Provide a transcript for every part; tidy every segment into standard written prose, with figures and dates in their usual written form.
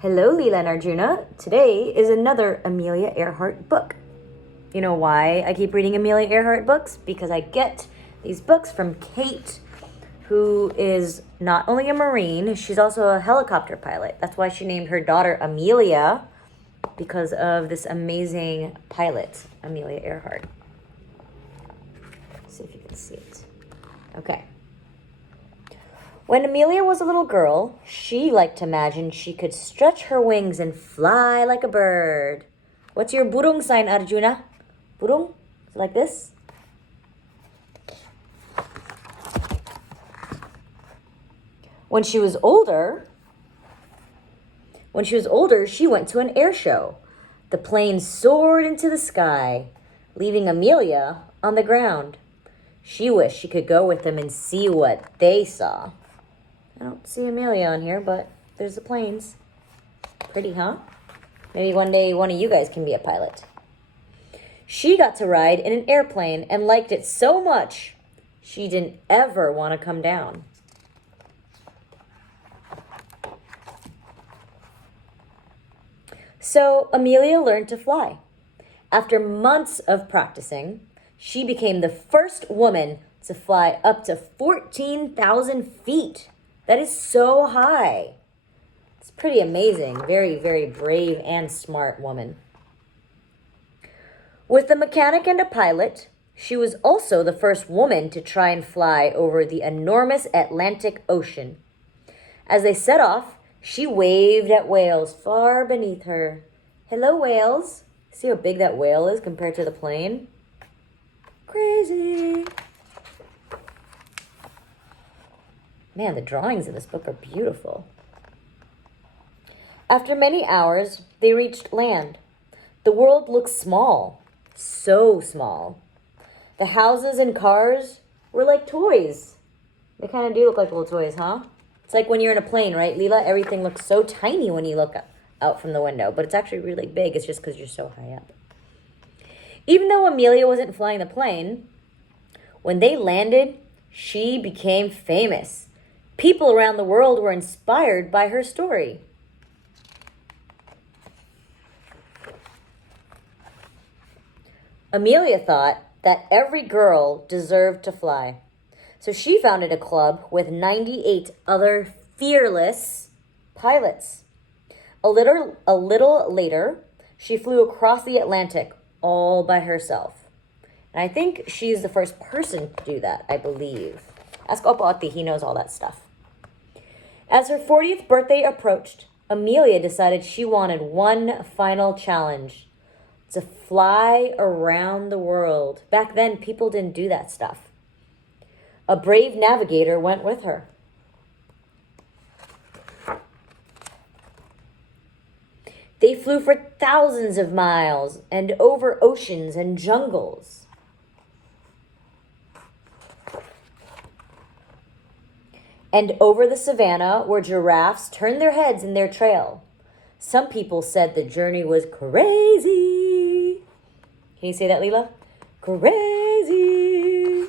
Hello, Leela and Arjuna. Today is another Amelia Earhart book. You know why I keep reading Amelia Earhart books? Because I get these books from Kate, who is not only a Marine, she's also a helicopter pilot. That's why she named her daughter Amelia, because of this amazing pilot, Amelia Earhart. Let's see if you can see it. Okay. When Amelia was a little girl, she liked to imagine she could stretch her wings and fly like a bird. What's your burung sign, Arjuna? Burung? Like this? When she was older, she went to an air show. The plane soared into the sky, leaving Amelia on the ground. She wished she could go with them and see what they saw. I don't see Amelia on here, but there's the planes. Pretty, huh? Maybe one day one of you guys can be a pilot. She got to ride in an airplane and liked it so much, she didn't ever want to come down. So Amelia learned to fly. After months of practicing, she became the first woman to fly up to 14,000 feet. That is so high. It's pretty amazing. Very, very brave and smart woman. With a mechanic and a pilot, she was also the first woman to try and fly over the enormous Atlantic Ocean. As they set off, she waved at whales far beneath her. Hello, whales. See how big that whale is compared to the plane? Crazy. Man, the drawings in this book are beautiful. After many hours, they reached land. The world looked small, so small. The houses and cars were like toys. They kind of do look like little toys, huh? It's like when you're in a plane, right, Leela? Everything looks so tiny when you look out from the window, but it's actually really big. It's just because you're so high up. Even though Amelia wasn't flying the plane, when they landed, she became famous. People around the world were inspired by her story. Amelia thought that every girl deserved to fly. So she founded a club with 98 other fearless pilots. A little later, she flew across the Atlantic all by herself. And I think she's the first person to do that, I believe. Ask Opa Ati, he knows all that stuff. As her 40th birthday approached, Amelia decided she wanted one final challenge: to fly around the world. Back then, people didn't do that stuff. A brave navigator went with her. They flew for thousands of miles and over oceans and jungles. And over the savannah where giraffes turned their heads in their trail. Some people said the journey was crazy. Can you say that, Leela? Crazy.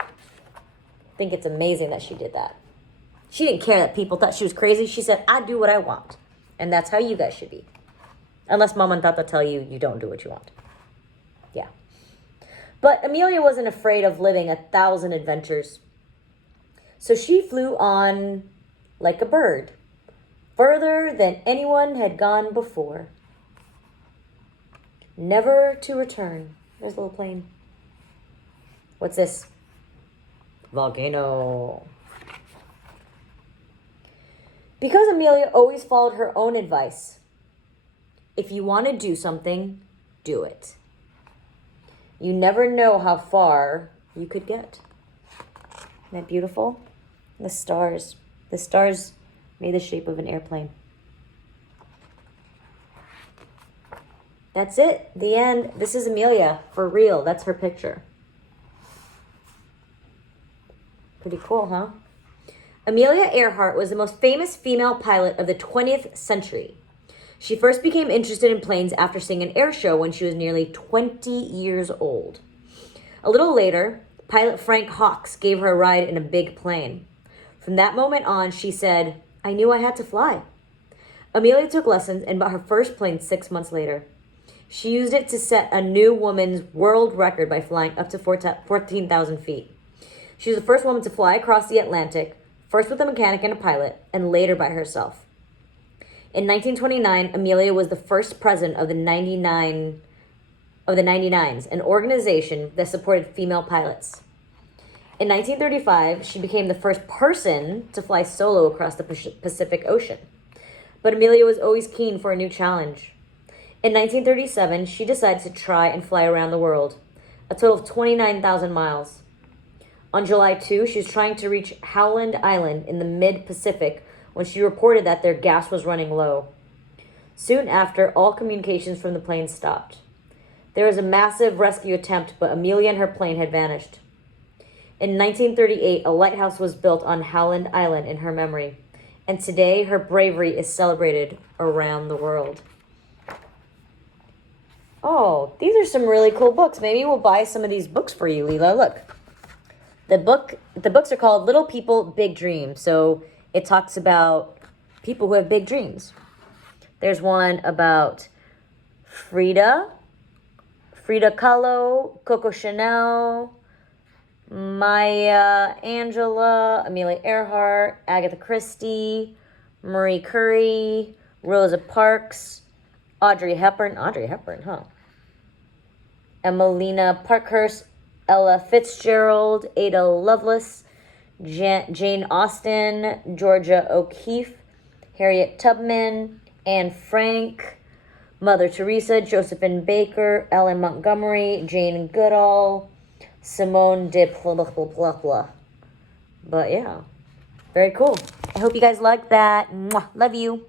I think it's amazing that she did that. She didn't care that people thought she was crazy. She said, I do what I want. And that's how you guys should be. Unless Mama and Tata tell you you don't do what you want. Yeah. But Amelia wasn't afraid of living 1,000 adventures. So she flew on like a bird, further than anyone had gone before. Never to return. There's a little plane. What's this? Volcano. Because Amelia always followed her own advice. If you want to do something, do it. You never know how far you could get. Isn't that beautiful? The stars. The stars made the shape of an airplane. That's it. The end. This is Amelia. For real. That's her picture. Pretty cool, huh? Amelia Earhart was the most famous female pilot of the 20th century. She first became interested in planes after seeing an air show when she was nearly 20 years old. A little later, pilot Frank Hawks gave her a ride in a big plane. From that moment on, she said, I knew I had to fly. Amelia took lessons and bought her first plane 6 months later. She used it to set a new woman's world record by flying up to 14,000 feet. She was the first woman to fly across the Atlantic, first with a mechanic and a pilot, and later by herself. In 1929, Amelia was the first president of the 99s, an organization that supported female pilots. In 1935, she became the first person to fly solo across the Pacific Ocean. But Amelia was always keen for a new challenge. In 1937, she decided to try and fly around the world, a total of 29,000 miles. On July 2, she was trying to reach Howland Island in the mid-Pacific when she reported that their gas was running low. Soon after, all communications from the plane stopped. There was a massive rescue attempt, but Amelia and her plane had vanished. In 1938, a lighthouse was built on Howland Island in her memory, and today her bravery is celebrated around the world. Oh, these are some really cool books. Maybe we'll buy some of these books for you, Leela. Look. The books are called Little People, Big Dreams. So it talks about people who have big dreams. There's one about Frida Kahlo, Coco Chanel, Maya Angelou, Amelia Earhart, Agatha Christie, Marie Curie, Rosa Parks, Audrey Hepburn, Emelina Parkhurst, Ella Fitzgerald, Ada Lovelace, Jane Austen, Georgia O'Keeffe, Harriet Tubman, Anne Frank, Mother Teresa, Josephine Baker, Ellen Montgomery, Jane Goodall, Simone de Beauvoir. But yeah, very cool. I hope you guys like that. Mwah. Love you.